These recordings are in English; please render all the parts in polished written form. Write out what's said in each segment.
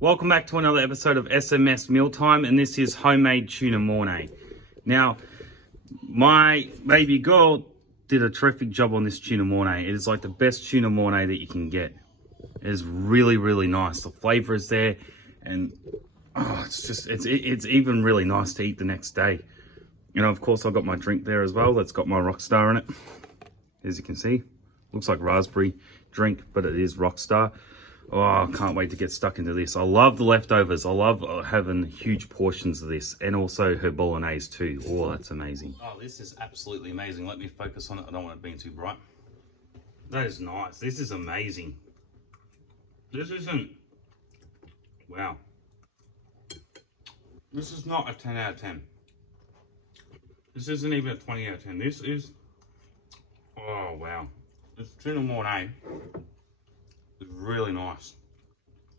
Welcome back to another episode of SMS Mealtime, and this is homemade tuna Mornay. Now, my baby girl did a terrific job on this tuna Mornay. It is like the best tuna Mornay that you can get. It is really, really nice. The flavour is there, and it's even really nice to eat the next day. You know, of course, I've got my drink there as well. That's got my Rockstar in it. As you can see, looks like raspberry drink, but it is Rockstar. Oh, I can't wait to get stuck into this. I love the leftovers. I love having huge portions of this, and also her bolognese too. Oh, that's amazing. Oh, this is absolutely amazing. Let me focus on it. I don't want it being too bright. That is nice. This is amazing. This isn't, wow. This is not a 10 out of 10. This isn't even a 20 out of 10. This is, oh wow. This tuna Mornay is really nice.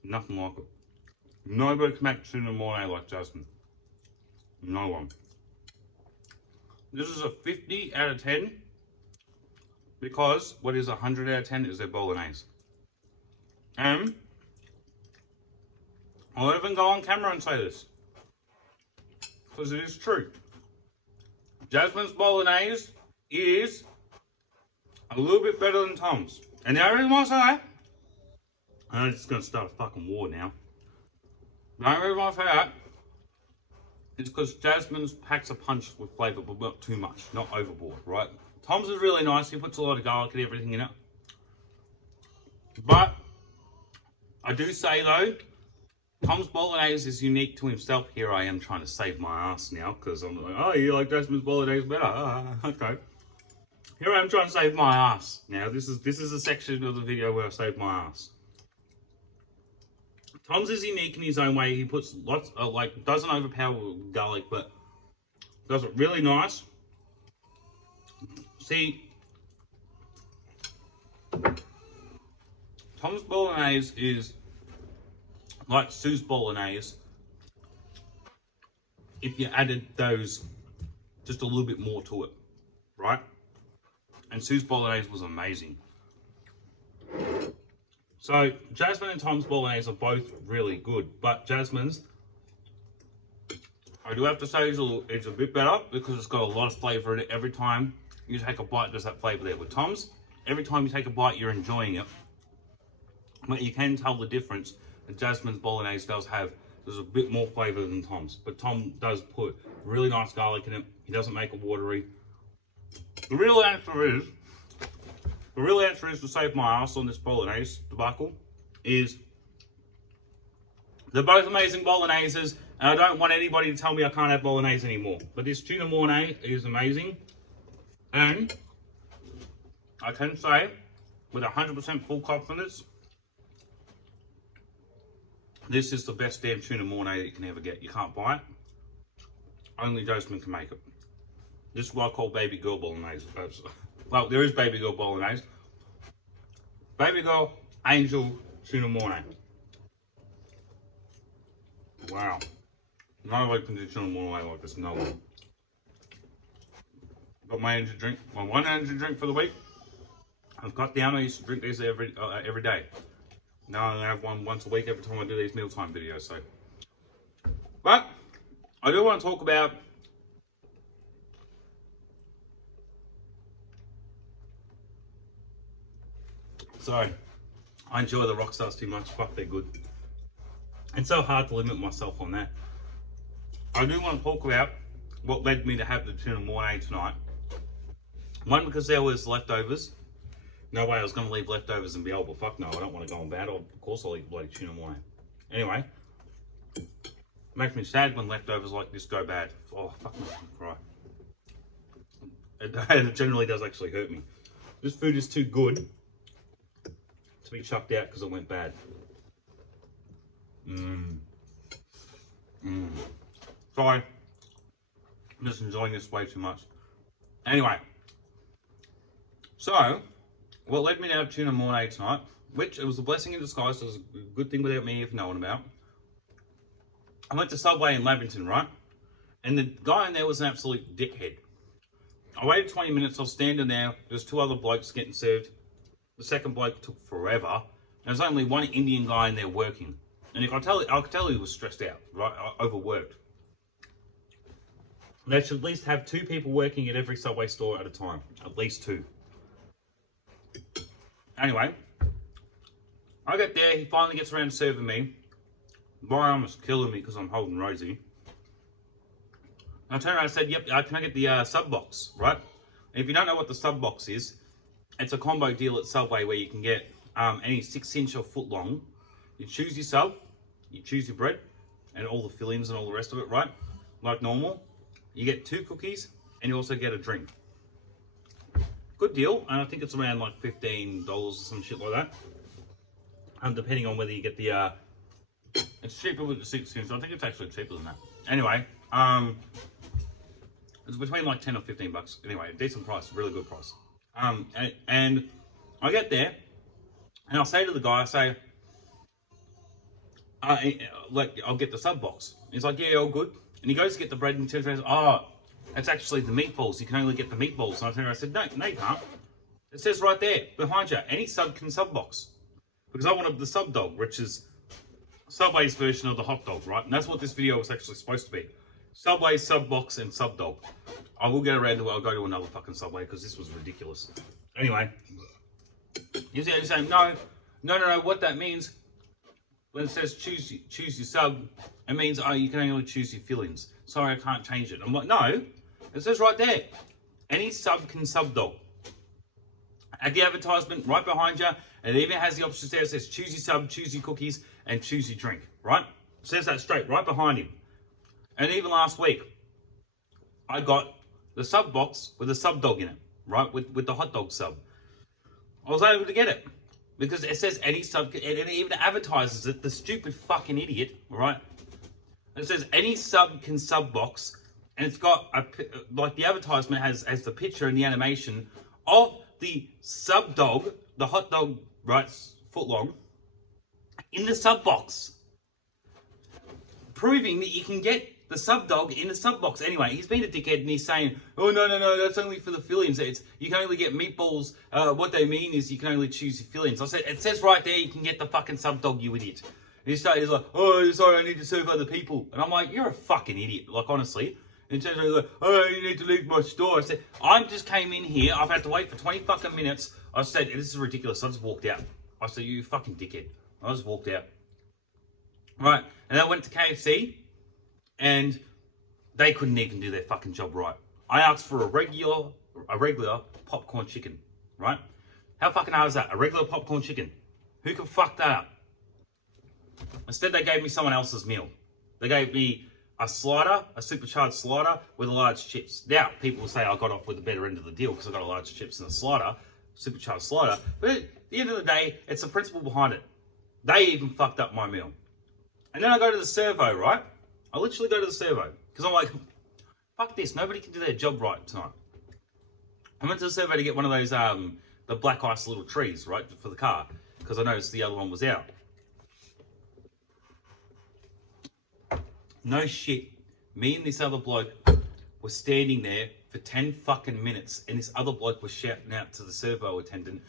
Nothing like it. Nobody can make tuna Mornay like Jasmine. No one. This is a 50 out of 10 because what is 100 out of 10 is their bolognese. And I'll even go on camera and say this because it is true. Jasmine's bolognese is a little bit better than Tom's. And the only reason why I say that, I'm just going to start a fucking war now. The only reason why I say that is because Jasmine's packs a punch with flavour, but not too much, not overboard, right? Tom's is really nice. He puts a lot of garlic and everything in it. But I do say though, Tom's bolognese is unique to himself. Here I am trying to save my ass now because I'm like, oh, you like Jasmine's bolognese better? Okay. Here I am trying to save my ass. Now this is a section of the video where I save my ass. Tom's is unique in his own way. He puts lots of, doesn't overpower garlic, but does it really nice. See, Tom's bolognese is like Sue's bolognese if you added those just a little bit more to it, right? And Sue's bolognese was amazing. So Jasmine and Tom's bolognese are both really good, but Jasmine's, I do have to say, it's a bit better because it's got a lot of flavour in it. Every time you take a bite, there's that flavour there. With Tom's, every time you take a bite, you're enjoying it. But you can tell the difference. And Jasmine's bolognese there's a bit more flavour than Tom's. But Tom does put really nice garlic in it. He doesn't make it watery. The real answer is to save my ass on this bolognese debacle is they're both amazing bologneses, and I don't want anybody to tell me I can't have bolognese anymore. But this tuna Mornay is amazing, and I can say with 100% full confidence, this is the best damn tuna Mornay that you can ever get. You can't buy it. Only Jasmine can make it. This is what I call baby girl bolognese. Well, there is baby girl bolognese. Baby girl angel tuna Mornay. Wow. Nobody can do tuna Mornay like this. No one. Got my energy drink. My one energy drink for the week. I've cut down. I used to drink these every day. Now I only have one once a week every time I do these mealtime videos. So, but I do want to talk about sorry, I enjoy the Rockstars too much. Fuck, they're good. It's so hard to limit myself on that. I do want to talk about what led me to have the tuna Mornay tonight. One, because there was leftovers. No way I was going to leave leftovers and be, oh, well, fuck no, I don't want to go on bad. Of course I'll eat bloody tuna Mornay. Anyway, it makes me sad when leftovers like this go bad. Oh, fuck, I'm going to cry. It generally does actually hurt me. This food is too good to be chucked out because it went bad. Sorry. I'm just enjoying this way too much. Anyway. So, what led me to have tuna Mornay tonight, which it was a blessing in disguise, so it was a good thing without me even knowing about. I went to Subway in Lavington, right? And the guy in there was an absolute dickhead. I waited 20 minutes, I was standing there, there's two other blokes getting served. The second bloke took forever. There's only one Indian guy in there working. And I could tell he was stressed out, right? Overworked. They should at least have 2 people working at every Subway store at a time. At least 2. Anyway, I get there, he finally gets around to serving me. My arm is killing me because I'm holding Rosie. And I turned around and said, yep, can I get the sub box, right? And if you don't know what the sub box is, it's a combo deal at Subway where you can get any 6-inch or foot long. You choose your sub, you choose your bread, and all the fillings and all the rest of it, right? Like normal. You get 2 cookies, and you also get a drink. Good deal, and I think it's around like $15 or some shit like that. Depending on whether you get the, it's cheaper with the 6-inch. I think it's actually cheaper than that. Anyway, it's between like 10 or 15 bucks. Anyway, decent price, really good price. And I get there, and I say to the guy, I say, I'll get the sub box. He's like, yeah, all good. And he goes to get the bread and turns around and says, oh, that's actually the meatballs. You can only get the meatballs. And I turned around and said, no, you can't. It says right there, behind you, any sub can sub box. Because I wanted the sub dog, which is Subway's version of the hot dog, right? And that's what this video was actually supposed to be. Subway, sub box, and sub dog. I will get around to it. I'll go to another fucking Subway because this was ridiculous. Anyway, he's saying, no, what that means, when it says choose your sub, it means, oh, you can only choose your fillings. Sorry, I can't change it. I'm like, no, it says right there, any sub can sub dog. At the advertisement, right behind you, and it even has the options there. It says choose your sub, choose your cookies, and choose your drink, right? It says that straight, right behind him. And even last week, I got the sub box with a sub dog in it, right? With the hot dog sub. I was able to get it. Because it says any sub, and it even advertises it, the stupid fucking idiot, right? It says any sub can sub box, and it's got, like the advertisement has the picture and the animation of the sub dog, the hot dog, right, foot long, in the sub box. Proving that you can get the sub dog in the sub box. Anyway, he's been a dickhead and he's saying, oh, no, that's only for the fillings. You can only get meatballs. What they mean is you can only choose your fillings. I said, it says right there you can get the fucking sub dog, you idiot. And he's like, oh, sorry, I need to serve other people. And I'm like, you're a fucking idiot, like, honestly. And he's like, oh, you need to leave my store. I said, I just came in here. I've had to wait for 20 fucking minutes. I said, this is ridiculous. I just walked out. I said, you fucking dickhead. I just walked out. Right, and I went to KFC. And they couldn't even do their fucking job right. I asked for a regular popcorn chicken, right? How fucking hard is that? A regular popcorn chicken. Who can fuck that up? Instead, they gave me someone else's meal. They gave me a slider, a supercharged slider with a large chips. Now, people will say I got off with the better end of the deal because I got a large chips and a slider, supercharged slider. But at the end of the day, it's the principle behind it. They even fucked up my meal. And then I go to the servo, right? I literally go to the servo because I'm like, fuck this, nobody can do their job right tonight. I went to the servo to get one of those, the black ice little trees, right, for the car, because I noticed the other one was out. No shit, me and this other bloke were standing there for 10 fucking minutes, and this other bloke was shouting out to the servo attendant,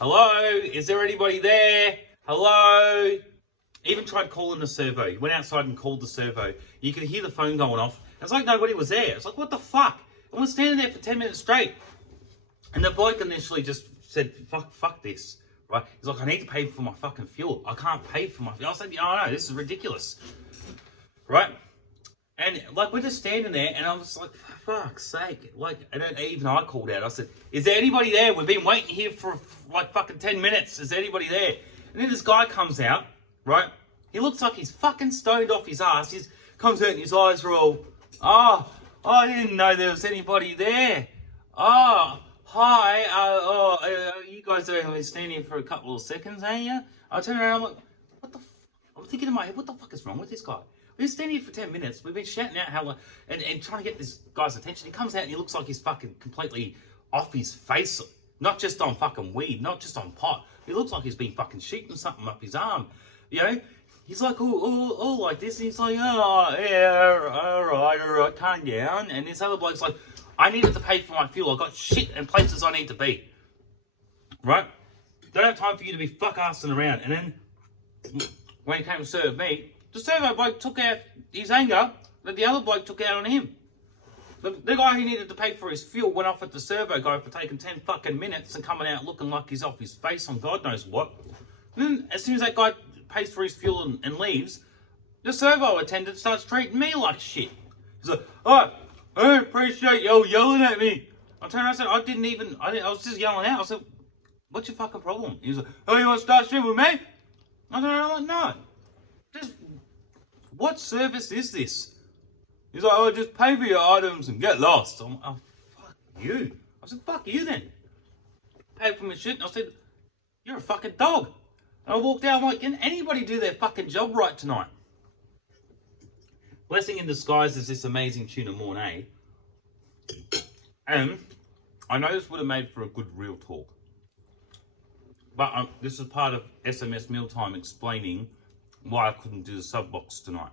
hello, is there anybody there? Hello? Even tried calling the servo. He went outside and called the servo. You could hear the phone going off. It's like nobody was there. It's like, what the fuck? I was standing there for 10 minutes straight. And the bloke initially just said, fuck this. Right? He's like, I need to pay for my fucking fuel. I can't pay for my fuel. I was like, oh no, this is ridiculous. Right? And like, we're just standing there and I was like, for fuck's sake. Like, and even I called out. I said, is there anybody there? We've been waiting here for like fucking 10 minutes. Is there anybody there? And then this guy comes out. Right? He looks like he's fucking stoned off his ass. He comes out and his eyes are all, oh, I didn't know there was anybody there. Oh, hi. You guys are only standing here for a couple of seconds, ain't you? I turn around, I'm like, what the I'm thinking in my head, what the fuck is wrong with this guy? We've been standing here for 10 minutes. We've been shouting out how, and trying to get this guy's attention. He comes out and he looks like he's fucking completely off his face. Not just on fucking weed, not just on pot. He looks like he's been fucking shooting something up his arm. You know, he's like, oh, like this. And he's like, oh, yeah, all right, calm down. And this other bloke's like, I needed to pay for my fuel. I've got shit and places I need to be. Right? Don't have time for you to be fuck-assing around. And then when he came to serve me, the servo bloke took out his anger that the other bloke took out on him. The guy who needed to pay for his fuel went off at the servo guy for taking 10 fucking minutes and coming out looking like he's off his face on God knows what. And then as soon as that guy pays for his fuel and leaves, the servo attendant starts treating me like shit. He's like, oh, I appreciate you yelling at me. I turned around and said, I was just yelling out. I said, what's your fucking problem? He was like, oh, you want to start shit with me? I turned around like, no. What service is this? He's like, oh, just pay for your items and get lost. I'm like, oh, fuck you. I said, fuck you then. Paid for my shit. And I said, you're a fucking dog. And I walked out, I'm like, can anybody do their fucking job right tonight? Blessing in disguise is this amazing tuna Mornay. And I know this would have made for a good real talk. But this is part of SMS Mealtime explaining why I couldn't do the sub box tonight.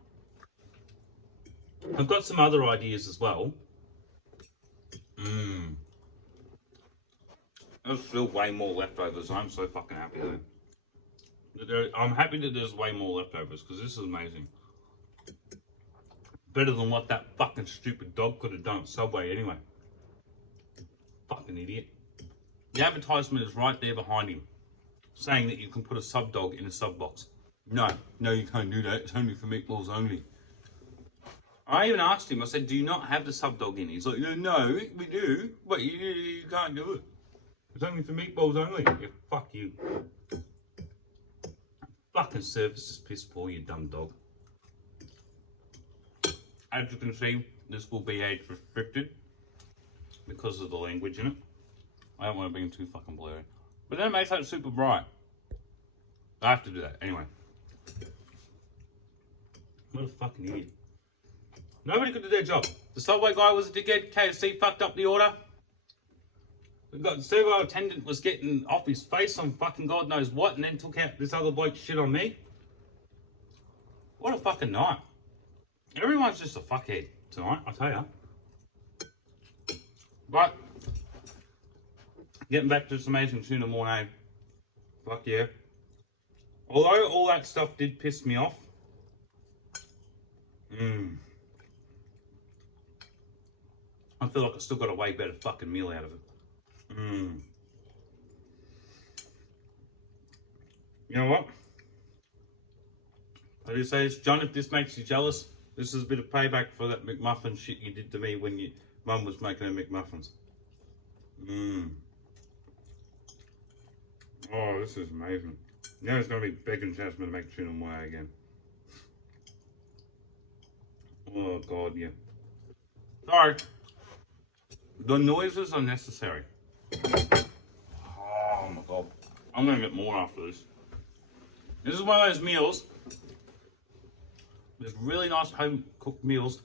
I've got some other ideas as well. There's still way more leftovers. I'm so fucking happy though. I'm happy that there's way more leftovers because this is amazing. Better than what that fucking stupid dog could have done at Subway anyway. Fucking idiot. The advertisement is right there behind him, saying that you can put a sub dog in a sub box. No, you can't do that. It's only for meatballs only. I even asked him, I said, do you not have the sub dog in? He's like, no, we do, but you can't do it. It's only for meatballs only. Yeah, fuck you. Fucking service is piss poor, you dumb dog. As you can see, this will be age restricted because of the language in it. I don't want to bring it too fucking blurry. But then it makes it super bright. I have to do that. Anyway. What a fucking idiot. Nobody could do their job. The Subway guy was a dickhead. KFC fucked up the order. The servo attendant was getting off his face on fucking God knows what and then took out this other bloke's shit on me. What a fucking night. Everyone's just a fuckhead tonight, I tell ya. But, getting back to this amazing tuna Mornay. Fuck yeah. Although all that stuff did piss me off. I feel like I still got a way better fucking meal out of it. You know what? I do say this, John, if this makes you jealous, this is a bit of payback for that McMuffin shit you did to me when your mum was making her McMuffins. Oh, this is amazing. Now it's going to be begging Jasmine to make tuna Mornay again. Oh, God, yeah. Sorry. The noises are necessary. Oh, my God. I'm going to get more after this. This is one of those meals. There's really nice home-cooked meals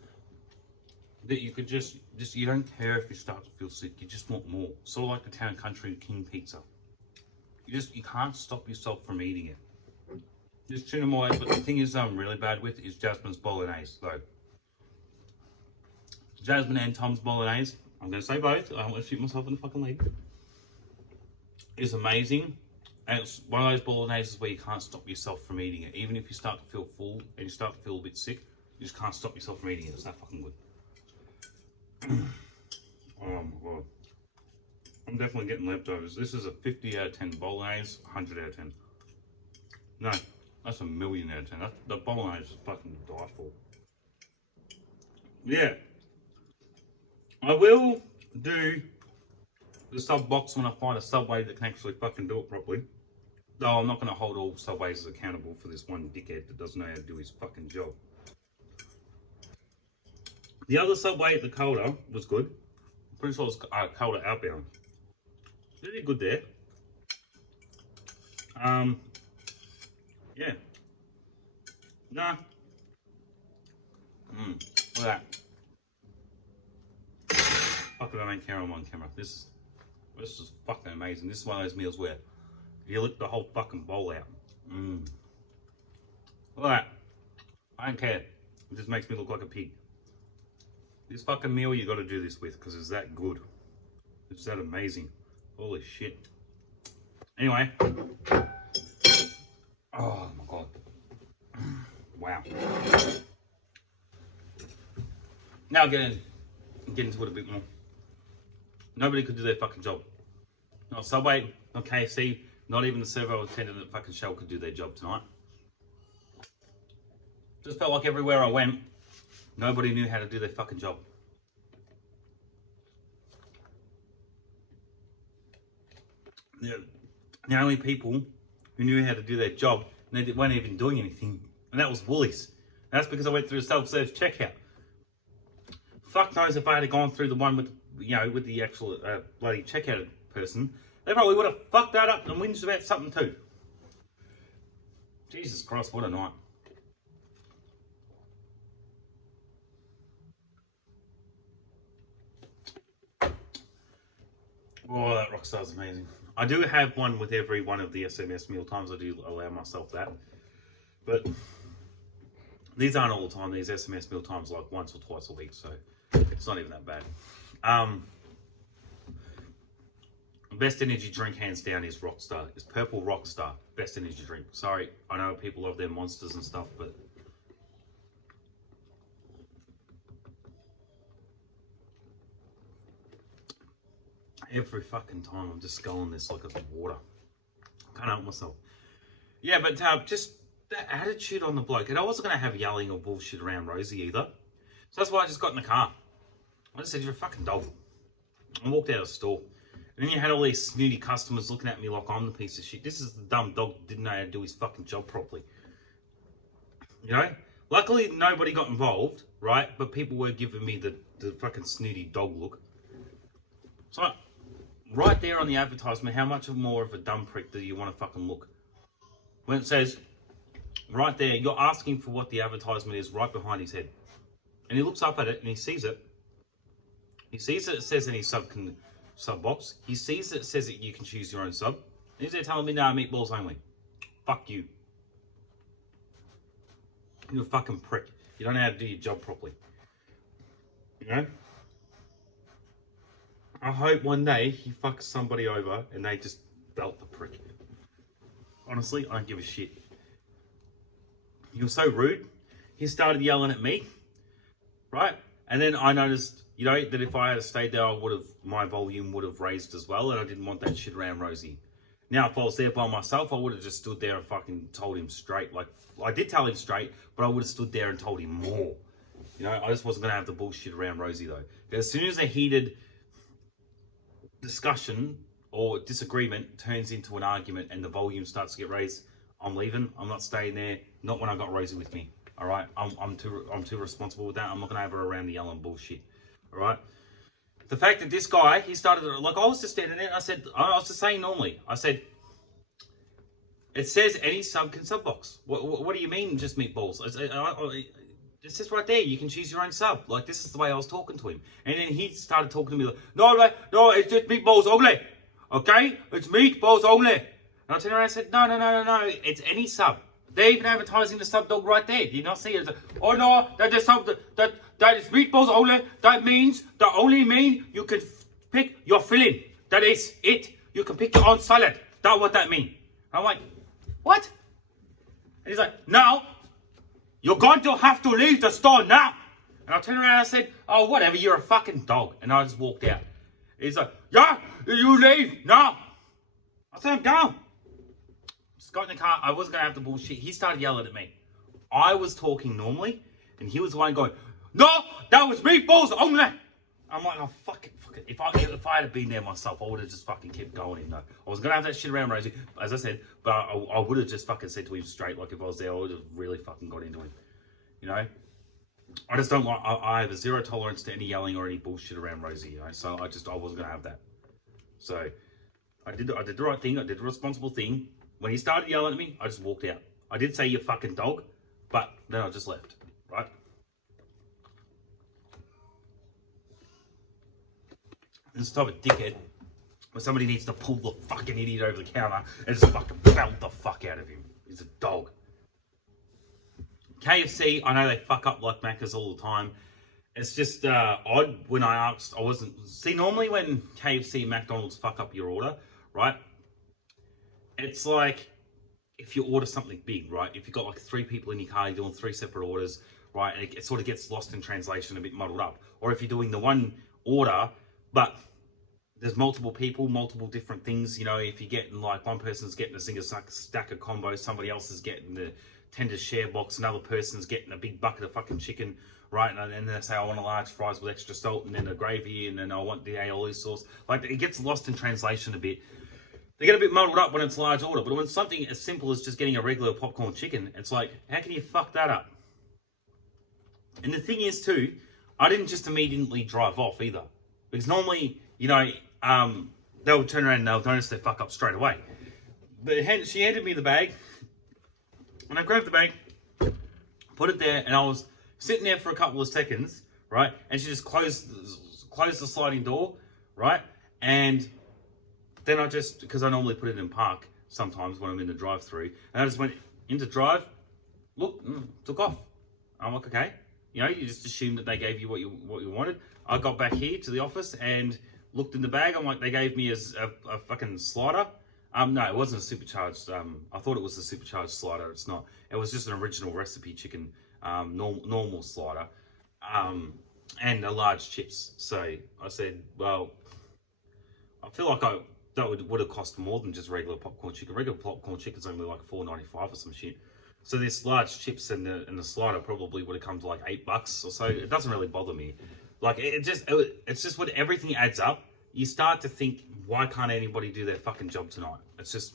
that you could just you don't care if you start to feel sick. You just want more. Sort of like the Town Country King Pizza. You can't stop yourself from eating it. This tuna Mornay, but the thing is I'm really bad with is Jasmine's bolognese, though. Jasmine and Tom's bolognese, I'm going to say both, I don't want to shoot myself in the fucking leg, is amazing. And it's one of those bologneses where you can't stop yourself from eating it. Even if you start to feel full and you start to feel a bit sick, you just can't stop yourself from eating it. It's that fucking good. Oh my God. I'm definitely getting leftovers. This is a 50 out of 10 bolognese, 100 out of 10. No, that's a million out of 10. The bolognese is fucking die for. Yeah. I will do the sub box when I find a Subway that can actually fucking do it properly. Though I'm not going to hold all Subways accountable for this one dickhead that doesn't know how to do his fucking job. The other Subway at the Calder was good. I'm pretty sure it was Calder outbound. Really good there. Yeah. Nah. Look at that. Fuck it, I don't care on one camera. This is fucking amazing. This is one of those meals where you lick the whole fucking bowl out. Look at that. I don't care. It just makes me look like a pig. This fucking meal you got to do this with because it's that good. It's that amazing. Holy shit. Anyway. Oh my God. Wow. Now get into it a bit more. Nobody could do their fucking job. Not Subway, not KFC, not even the servo attendant at fucking Shell could do their job tonight. Just felt like everywhere I went, nobody knew how to do their fucking job. The only people who knew how to do their job, and they weren't even doing anything, and that was Woolies. And that's because I went through a self-service checkout. Fuck knows if I had gone through the one with, with the actual bloody checkout person, they probably would have fucked that up and whinged about something too. Jesus Christ, what a night. Oh, that Rockstar's amazing. I do have one with every one of the SMS meal times. I do allow myself that. But these aren't all the time. These SMS meal times are like once or twice a week, so it's not even that bad. Best energy drink hands down is Rockstar. It's Purple Rockstar. Best energy drink. Sorry, I know people love their Monsters and stuff, but every fucking time I'm just sculling this like it's water. Can't help myself. Yeah, but just that attitude on the bloke. And I wasn't going to have yelling or bullshit around Rosie either. So that's why I just got in the car. I just said, you're a fucking dog. I walked out of the store. And then you had all these snooty customers looking at me like I'm the piece of shit. This is the dumb dog that didn't know how to do his fucking job properly. You know? Luckily, nobody got involved, right? But people were giving me the fucking snooty dog look. So, right there on the advertisement, how much more of a dumb prick do you want to fucking look? When it says, right there, you're asking for what the advertisement is right behind his head. And he looks up at it and he sees it. He sees that it says in his sub box. He sees that it says that you can choose your own sub. And he's there telling me, no, meatballs only. Fuck you. You're a fucking prick. You don't know how to do your job properly. You know? I hope one day he fucks somebody over and they just belt the prick. Honestly, I don't give a shit. He was so rude. He started yelling at me, right? And then I noticed, that if I had stayed there, my volume would have raised as well, and I didn't want that shit around Rosie. Now, if I was there by myself, I would have just stood there and fucking told him straight. Like, I did tell him straight, but I would have stood there and told him more. I just wasn't going to have the bullshit around Rosie, though. As soon as a heated discussion or disagreement turns into an argument and the volume starts to get raised, I'm leaving. I'm not staying there. Not when I got Rosie with me. All right, I'm too responsible with that. I'm not gonna have her around the yelling bullshit. All right. The fact that this guy, he started like I was just standing there. I was just saying normally. I said, it says any sub can sub box. What do you mean just meatballs? It says right there, you can choose your own sub. Like, this is the way I was talking to him. And then he started talking to me like, no, it's just meatballs only. Okay? It's meatballs only. And I turned around and said, no, it's any sub. They're even advertising the sub dog right there. Do you not see it? Like, oh no, that is sub, that is meatballs only. That only mean you can pick your filling. That is it. You can pick your own salad. That's what that mean. I'm like, what? And he's like, no. You're going to have to leave the store now. And I turned around and I said, oh, whatever, you're a fucking dog. And I just walked out. He's like, yeah, you leave now. I said, I'm down. Just got in the car. I wasn't going to have the bullshit. He started yelling at me. I was talking normally, and he was the one going, no, that was meatballs only. I'm like, oh, fuck it. If I had been there myself, I would have just fucking kept going in though. I was going to have that shit around Rosie, as I said, but I would have just fucking said to him straight, like if I was there, I would have really fucking got into him. I just don't like, I have a zero tolerance to any yelling or any bullshit around Rosie, so I wasn't going to have that. So I did the right thing. I did the responsible thing. When he started yelling at me, I just walked out. I did say, you fucking dog, but then I just left, right? This type of dickhead where somebody needs to pull the fucking idiot over the counter and just fucking belt the fuck out of him. He's a dog. KFC, I know they fuck up like Macca's all the time. It's just odd when I asked, see, normally when KFC and McDonald's fuck up your order, right? It's like, if you order something big, right? If you've got like 3 people in your car, you're doing 3 separate orders, right? And it sort of gets lost in translation, a bit muddled up. Or if you're doing the one order, but there's multiple people, multiple different things. You know, if you're getting like one person's getting a single stack of combos, somebody else is getting the tender share box, another person's getting a big bucket of fucking chicken, right? And then they say, I want a large fries with extra salt and then a gravy and then I want the aioli sauce. Like, it gets lost in translation a bit. They get a bit muddled up when it's a large order, but when it's something as simple as just getting a regular popcorn chicken, it's like, how can you fuck that up? And the thing is too, I didn't just immediately drive off either. Because normally, you know, they'll turn around and they'll notice they fuck up straight away. But she handed me the bag, and I grabbed the bag, put it there, and I was sitting there for a couple of seconds, right? And she just closed the sliding door, right? And then I just, because I normally put it in park sometimes when I'm in the drive-through, and I just went into drive, look, took off. I'm like, okay, you know, you just assume that they gave you what you wanted. I got back here to the office and looked in the bag. I'm like, they gave me a fucking slider. No, it wasn't a supercharged. I thought it was a supercharged slider. It's not. It was just an original recipe chicken, normal slider, and a large chips. So I said, well, I feel like that would have cost more than just regular popcorn chicken. Regular popcorn chicken's only like $4.95 or some shit. So this large chips and the slider probably would have come to like $8 or so. It doesn't really bother me. Like, it's just when everything adds up, you start to think, why can't anybody do their fucking job tonight? It's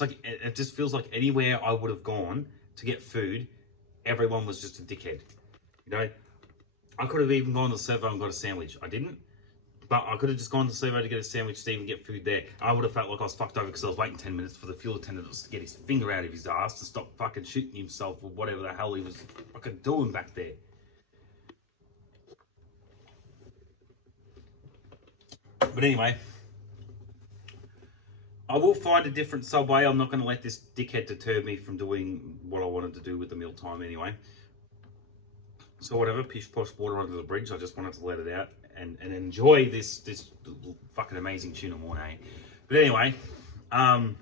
like, it just feels like anywhere I would have gone to get food, everyone was just a dickhead. You know, I could have even gone to the servo and got a sandwich. I didn't, but I could have just gone to the servo to get a sandwich to even get food there. I would have felt like I was fucked over because I was waiting 10 minutes for the fuel attendant to get his finger out of his ass to stop fucking shooting himself or whatever the hell he was fucking doing back there. But anyway, I will find a different subway. I'm not going to let this dickhead deter me from doing what I wanted to do with the mealtime anyway. So whatever, pish posh water under the bridge. I just wanted to let it out and enjoy this fucking amazing tuna Mornay. But anyway, what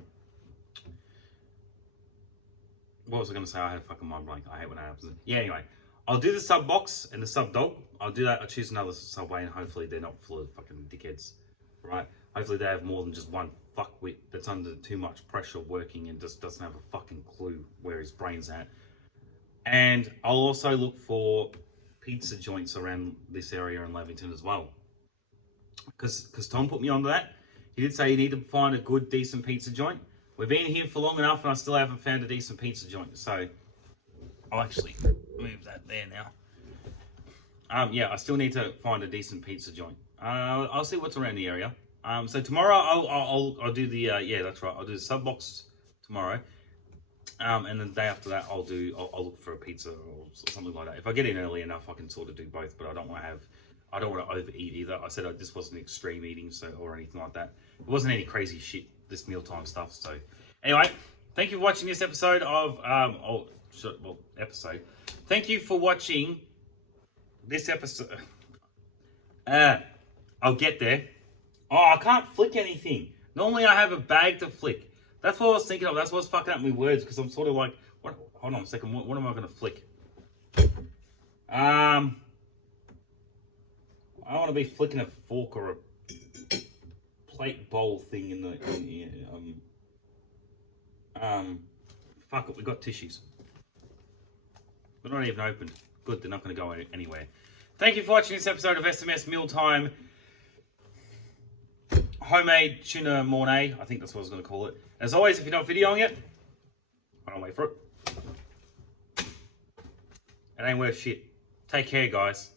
was I going to say? I had a fucking mind blank. I hate when that happens. Yeah, anyway, I'll do the sub box and the sub dog. I'll do that. I'll choose another subway and hopefully they're not full of fucking dickheads, right? Hopefully they have more than just one fuckwit that's under too much pressure working and just doesn't have a fucking clue where his brain's at. And I'll also look for pizza joints around this area in Lavington as well. Because Tom put me onto that. He did say you need to find a good, decent pizza joint. We've been here for long enough and I still haven't found a decent pizza joint. So I'll actually move that there now. Yeah, I still need to find a decent pizza joint. I'll see what's around the area. So tomorrow I'll do the yeah, that's right. I'll do the sub box tomorrow. And then the day after that I'll look for a pizza or something like that. If I get in early enough, I can sort of do both. But I don't want to overeat either. I said this wasn't extreme eating, or anything like that. It wasn't any crazy shit, this mealtime stuff. So anyway, thank you for watching this episode of episode. Thank you for watching this episode. I'll get there. Oh, I can't flick anything. Normally I have a bag to flick. That's what I was thinking of. That's what's fucking up my words because I'm sort of like, what? Hold on a second. What am I going to flick? I want to be flicking a fork or a plate bowl thing in the. Fuck it. We got tissues. They're not even opened. Good. They're not going to go anywhere. Thank you for watching this episode of SMS Mealtime. Homemade tuna Mornay. I think that's what I was going to call it. As always, if you're not videoing it, I don't wait for it. It ain't worth shit. Take care, guys.